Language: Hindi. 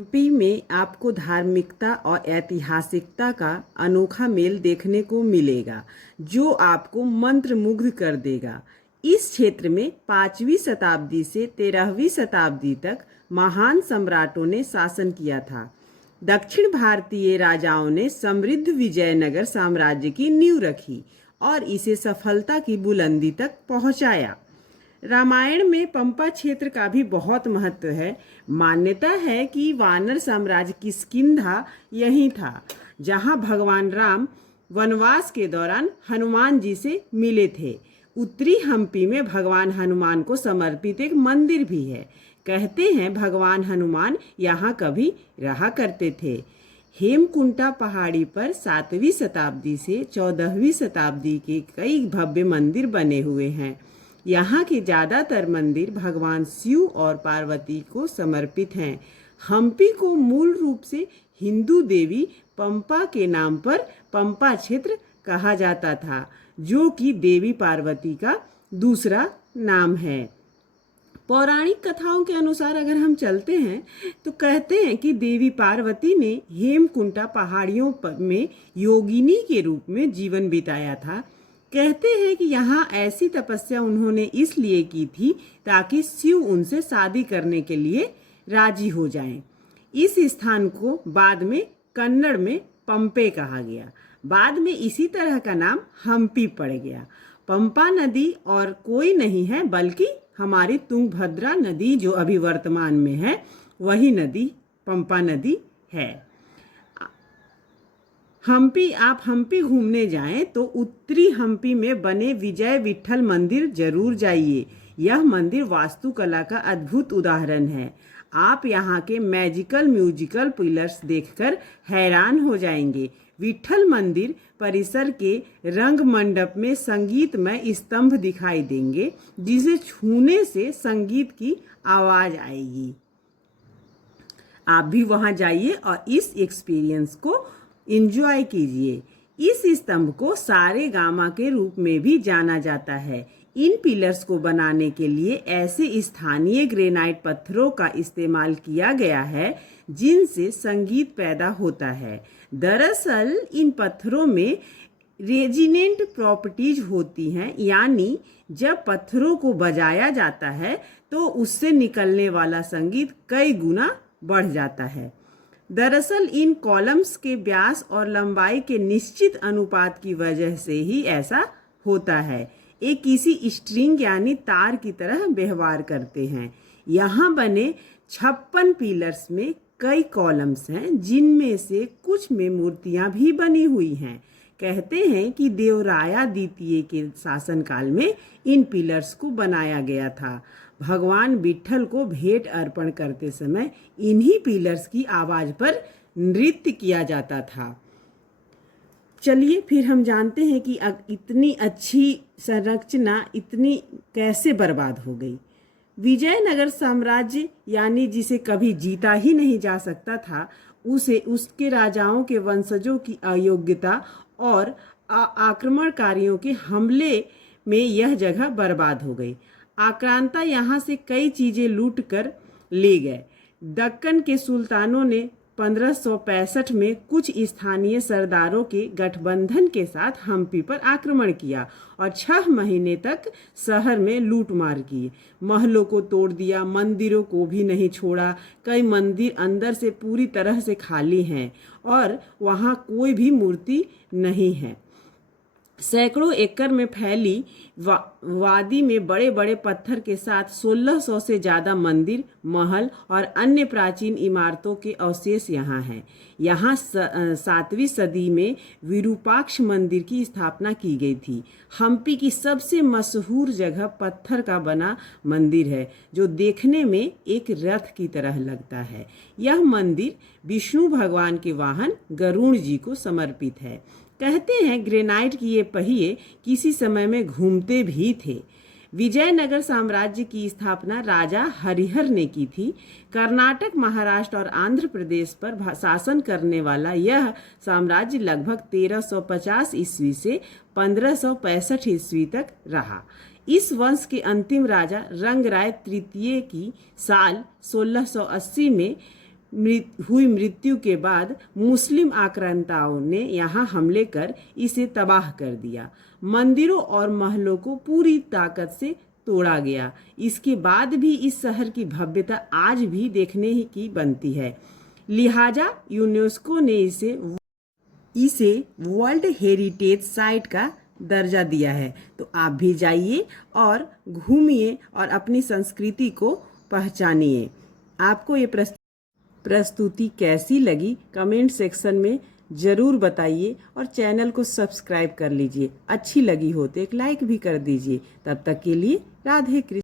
यूपी में आपको धार्मिकता और ऐतिहासिकता का अनोखा मेल देखने को मिलेगा जो आपको मंत्रमुग्ध कर देगा। इस क्षेत्र में 5वीं शताब्दी से 13वीं शताब्दी तक महान सम्राटों ने शासन किया था। दक्षिण भारतीय राजाओं ने समृद्ध विजयनगर साम्राज्य की नींव रखी और इसे सफलता की बुलंदी तक पहुंचाया। रामायण में पंपा क्षेत्र का भी बहुत महत्व है। मान्यता है कि वानर साम्राज्य किष्किंधा यही था, जहां भगवान राम वनवास के दौरान हनुमान जी से मिले थे। उत्तरी हम्पी में भगवान हनुमान को समर्पित एक मंदिर भी है। कहते हैं भगवान हनुमान यहाँ कभी रहा करते थे। हेमकुंटा पहाड़ी पर 7वीं शताब्दी से 14वीं शताब्दी के कई भव्य मंदिर बने हुए हैं। यहाँ के ज़्यादातर मंदिर भगवान शिव और पार्वती को समर्पित हैं। हम्पी को मूल रूप से हिंदू देवी पंपा के नाम पर पंपा क्षेत्र कहा जाता था, जो कि देवी पार्वती का दूसरा नाम है। पौराणिक कथाओं के अनुसार अगर हम चलते हैं तो कहते हैं कि देवी पार्वती ने हेमकुंटा पहाड़ियों में योगिनी के रूप में जीवन बिताया था। कहते हैं कि यहाँ ऐसी तपस्या उन्होंने इसलिए की थी ताकि शिव उनसे शादी करने के लिए राजी हो जाएं। इस स्थान को बाद में कन्नड़ में पंपे कहा गया। बाद में इसी तरह का नाम हम्पी पड़ गया। पंपा नदी और कोई नहीं है बल्कि हमारी तुंगभद्रा नदी, जो अभी वर्तमान में है, वही नदी पंपा नदी है। आप हम्पी घूमने जाएं तो उत्तरी हम्पी में बने विजय विट्ठल मंदिर जरूर जाइए। यह मंदिर वास्तुकला का अद्भुत उदाहरण है। आप यहाँ के मैजिकल म्यूजिकल पिलर्स देखकर हैरान हो जाएंगे। विट्ठल मंदिर परिसर के रंग मंडप में संगीतमय स्तंभ दिखाई देंगे, जिसे छूने से संगीत की आवाज आएगी। आप भी वहाँ जाइए और इस एक्सपीरियंस को एंजॉय कीजिए। इस स्तंभ को सारे गामा के रूप में भी जाना जाता है। इन पिलर्स को बनाने के लिए ऐसे स्थानीय ग्रेनाइट पत्थरों का इस्तेमाल किया गया है जिनसे संगीत पैदा होता है। दरअसल इन पत्थरों में रेजिनेंट प्रॉपर्टीज होती हैं, यानी जब पत्थरों को बजाया जाता है तो उससे निकलने वाला संगीत कई गुना बढ़ जाता है। दरअसल इन कॉलम्स के व्यास और लंबाई के निश्चित अनुपात की वजह से ही ऐसा होता है। ये किसी स्ट्रिंग यानी तार की तरह व्यवहार करते हैं। यहाँ बने 56 पिलर्स में कई कॉलम्स हैं, जिनमें से कुछ में मूर्तियाँ भी बनी हुई हैं। कहते हैं कि देवराया द्वितीय के शासनकाल में इन पिलर्स को बनाया गया था। भगवान विट्ठल को भेंट अर्पण करते समय इन्हीं पिलर्स की आवाज़ पर नृत्य किया जाता था। चलिए फिर हम जानते हैं कि इतनी अच्छी संरचना इतनी कैसे बर्बाद हो गई। विजयनगर साम्राज्य, यानी जिसे कभी जीता ही नहीं जा सकता था, उसके राजाओं के वंशजों की अयोग्यता और आक्रमणकारियों के हमले में यह जगह बर्बाद हो गई। आक्रांता यहाँ से कई चीज़ें लूट कर ले गए। दक्कन के सुल्तानों ने 1565 में कुछ स्थानीय सरदारों के गठबंधन के साथ हम्पी पर आक्रमण किया और 6 महीने तक शहर में लूटमार की। महलों को तोड़ दिया, मंदिरों को भी नहीं छोड़ा। कई मंदिर अंदर से पूरी तरह से खाली हैं और वहाँ कोई भी मूर्ति नहीं है। सैकड़ों एकड़ में फैली वादी में बड़े बड़े पत्थर के साथ 1600 से ज़्यादा मंदिर, महल और अन्य प्राचीन इमारतों के अवशेष यहाँ हैं। यहाँ 7वीं सदी में विरूपाक्ष मंदिर की स्थापना की गई थी। हम्पी की सबसे मशहूर जगह पत्थर का बना मंदिर है, जो देखने में एक रथ की तरह लगता है। यह मंदिर विष्णु भगवान के वाहन गरुड़ जी को समर्पित है। कहते हैं ग्रेनाइट की ये पहिए किसी समय में घूमते भी थे। विजयनगर साम्राज्य की स्थापना राजा हरिहर ने की थी। कर्नाटक, महाराष्ट्र और आंध्र प्रदेश पर शासन करने वाला यह साम्राज्य लगभग 1350 ईस्वी से 1565 ईस्वी तक रहा। इस वंश के अंतिम राजा रंगराय तृतीय की साल 1680 में हुई मृत्यु के बाद मुस्लिम आक्रांताओं ने यहाँ हमले कर इसे तबाह कर दिया। मंदिरों और महलों को पूरी ताकत से तोड़ा गया। इसके बाद भी इस शहर की भव्यता आज भी देखने ही की बनती है। लिहाजा यूनेस्को ने इसे वर्ल्ड हेरिटेज साइट का दर्जा दिया है। तो आप भी जाइए और घूमिए और अपनी संस्कृति को पहचानिए। आपको ये प्रस्तुति कैसी लगी कमेंट सेक्शन में ज़रूर बताइए और चैनल को सब्सक्राइब कर लीजिए। अच्छी लगी हो तो एक लाइक भी कर दीजिए। तब तक के लिए राधे कृष्ण।